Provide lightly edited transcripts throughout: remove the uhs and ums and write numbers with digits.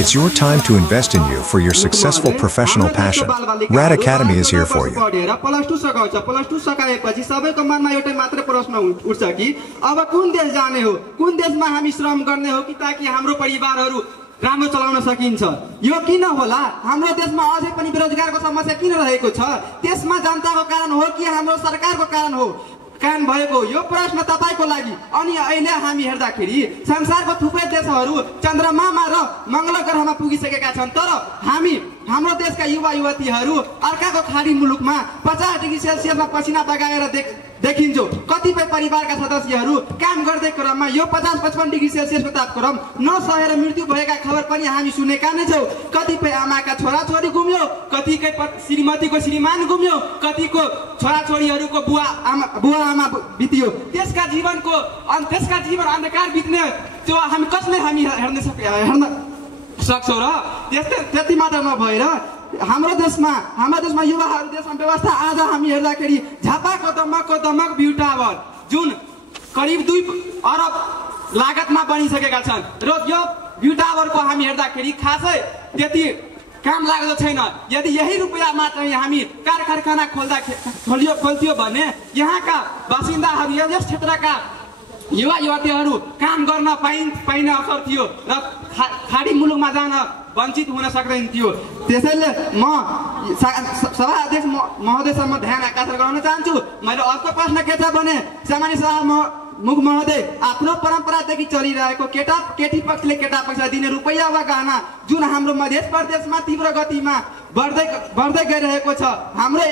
It's your time to invest in you for your successful professional passion. Rad Academy is here for you. Plus 2 सकाउँछ plus 2 सकाएपछि सबैको मनमा एउटै मात्र प्रश्न उठ्छ कि अब कुन देश जाने हो कुन देशमा हामी श्रम गर्ने हो कि ताकि हाम्रो परिवारहरू राम्रो चलाउन सकिन्छ यो किन होला हाम्रो देशमा अझै पनि बेरोजगारको समस्या किन रहेको छ त्यसमा जनताको कारण हो कि हाम्रो सरकारको कारण हो कारण भएको यो प्रश्न तपाईको लागि अनि अहिले हामी हेर्दाखेरि संसारको थुप्रै देशहरू चन्द्रमामा र मंगल ग्रहमा पुगिसकेका छन् तर हाम्रो देशका युवा युवतीहरू अर्काको खाडी मुलुकमा 50 डिग्री सेल्सियसमा पसिना बगाएर देखिन्छ कतिपय परिवारका सदस्यहरू काम गर्दै क्रममा यो 50-55 डिग्री सेल्सियसको तापक्रम नसहेर मृत्यु भएका खबर पनि हामी सुनेका नै छौं कतिपय आमाका छोराछोरी गुम्यो कतिकै श्रीमतीको श्रीमान गुम्यो कतिको छोराछोरीहरूको बुवा आमा बित्यो त्यसका जीवन अन्धकार बित्ने त्यो हामी कसले हेर्न सक्छौं र त्यति मात्र नभएर हाम्रो देशमा युवाहरू देशमा व्यवस्था आज हामी हेर्दाखेरि झापाको दमक भ्यू टावर जुन करिब 2 अरब लागतमा बनिसकेका छन् र यो भ्यू टावरको हामी हेर्दाखेरि खासै त्यति काम लाग्दो छैन यदि यही रुपैयाँमा चाहिँ हामी कारखाना खोल्थ्यो भने यहाँका बासिन्दाहरू यस क्षेत्रका युवा युवतीहरू काम गर्न पाइने अवसर थियो र खाडी मुलुकमा जान वञ्चित हुन सक्दैन थियो त्यसैले म सभा अध्यक्ष महोदयसम्म ध्यान आकर्षण गर्न चाहन्छु मैले अर्को प्रश्न के छ भने सामान्य सभा मुख महोदय आफ्नो परम्परादेखि चलिरहेको केटी पक्षले केटा पक्षलाई दिने रुपैयाँ वा गहना जुन हाम्रो मध्य प्रदेशमा तीव्र गतिमा बढ्दै गइरहेको छ हाम्रो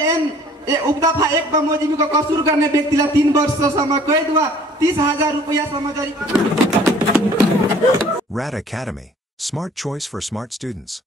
उपदफा 1 बमोजिमीको कसुर गर्ने व्यक्तिलाई 3 वर्षसम्म कैद वा 30,000 रुपैयाँसम्म जरिमाना Rad Academy, smart choice for smart students.